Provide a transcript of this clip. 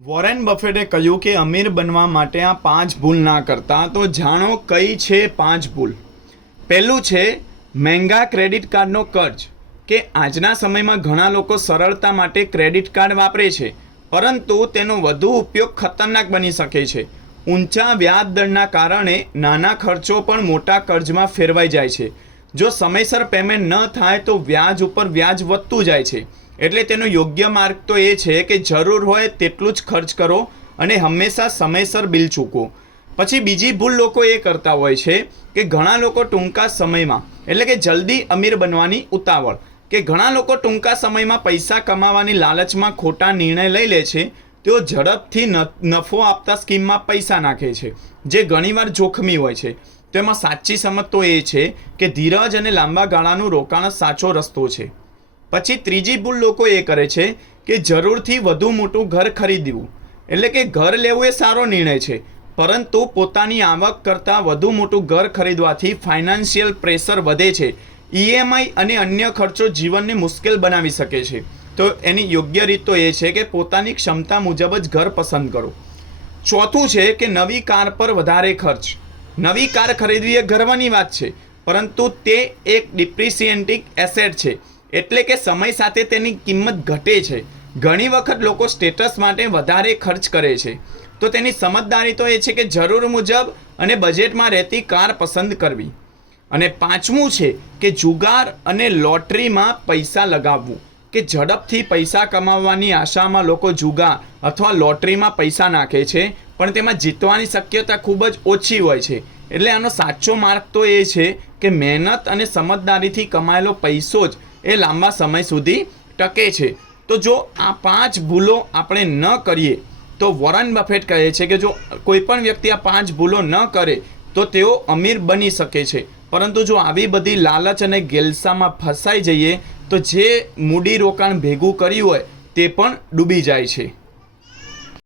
Warren બફેટે કહ્યું કે અમીર બનવા માટે આ 5 ભૂલ ના કરતા. તો જાણો કઈ છે 5 ભૂલ. પહેલું છે મહેંગા ક્રેડિટ કાર્ડનો કર્જ. કે આજના સમયમાં ઘણા લોકો સરળતા માટે ક્રેડિટ કાર્ડ વાપરે છે, પરંતુ તેનો વધુ ઉપયોગ ખતરનાક બની શકે છે. ઊંચા વ્યાજ દરના કારણે નાના ખર્ચો પણ મોટા કર્જમાં ફેરવાઈ જાય છે. જો સમયસર પેમેન્ટ ન થાય તો વ્યાજ ઉપર વ્યાજ વધતું જાય છે. એટલે તેનો યોગ્ય માર્ગ તો એ છે કે જરૂર હોય તેટલું જ ખર્ચ કરો અને હંમેશા સમયસર બિલ ચૂકવો. પછી બીજી ભૂલ લોકો એ કરતા હોય છે કે ઘણા લોકો ટૂંકા સમયમાં એટલે કે જલ્દી અમીર બનવાની ઉતાવળ, કે ઘણા લોકો ટૂંકા સમયમાં પૈસા કમાવાની લાલચમાં ખોટા નિર્ણય લઈ લે છે. તેઓ ઝડપથી નફો આપતા સ્કીમમાં પૈસા નાખે છે, જે ઘણીવાર જોખમી હોય છે. તેમાં સાચી સમજ તો એ છે કે ધીરજ અને લાંબા ગાળાનું રોકાણ સાચો રસ્તો છે. પછી ત્રીજી ભૂલ લોકો એ કરે છે કે જરૂરથી વધુ મોટું ઘર ખરીદવું. એટલે કે ઘર લેવું એ સારો નિર્ણય છે, પરંતુ પોતાની આવક કરતાં વધુ મોટું ઘર ખરીદવાથી ફાઇનાન્શિયલ પ્રેશર વધે છે. ઈએમઆઈ અને અન્ય ખર્ચો જીવનને મુશ્કેલ બનાવી શકે છે. તો એની યોગ્ય રીત તો એ છે કે પોતાની ક્ષમતા મુજબ જ ઘર પસંદ કરો. ચોથું છે કે નવી કાર પર વધારે ખર્ચ. નવી કાર ખરીદવી એ ગર્વની વાત છે, પરંતુ તે એક ડિપ્રિસિએન્ટિંગ એસેટ છે, એટલે કે સમય સાથે તેની કિંમત ઘટે છે. ઘણી વખત લોકો સ્ટેટસ માટે વધારે ખર્ચ કરે છે. તો તેની સમજદારી તો એ છે કે જરૂર મુજબ અને બજેટમાં રહેતી કાર પસંદ કરવી. અને પાંચમું છે કે જુગાર અને લોટરીમાં પૈસા લગાવવું. કે ઝડપથી પૈસા કમાવવાની આશામાં લોકો જુગાર અથવા લોટરીમાં પૈસા નાખે છે, પણ તેમાં જીતવાની શક્યતા ખૂબ જ ઓછી હોય છે. એટલે આનો સાચો માર્ગ તો એ છે કે મહેનત અને સમજદારીથી કમાયેલો પૈસો જ એ લાંબા સમય સુધી ટકે છે. તો જો આ 5 ભૂલો આપણે ન કરીએ તો વોરેન બફેટ કહે છે કે જો કોઈ પણ વ્યક્તિ આ 5 ભૂલો ન કરે તો તેઓ અમીર બની શકે છે. પરંતુ જો આવી બધી લાલચ અને ગેલસામાં ફસાઈ જઈએ તો જે મૂડી રોકાણ ભેગું કર્યું હોય તે પણ ડૂબી જાય છે.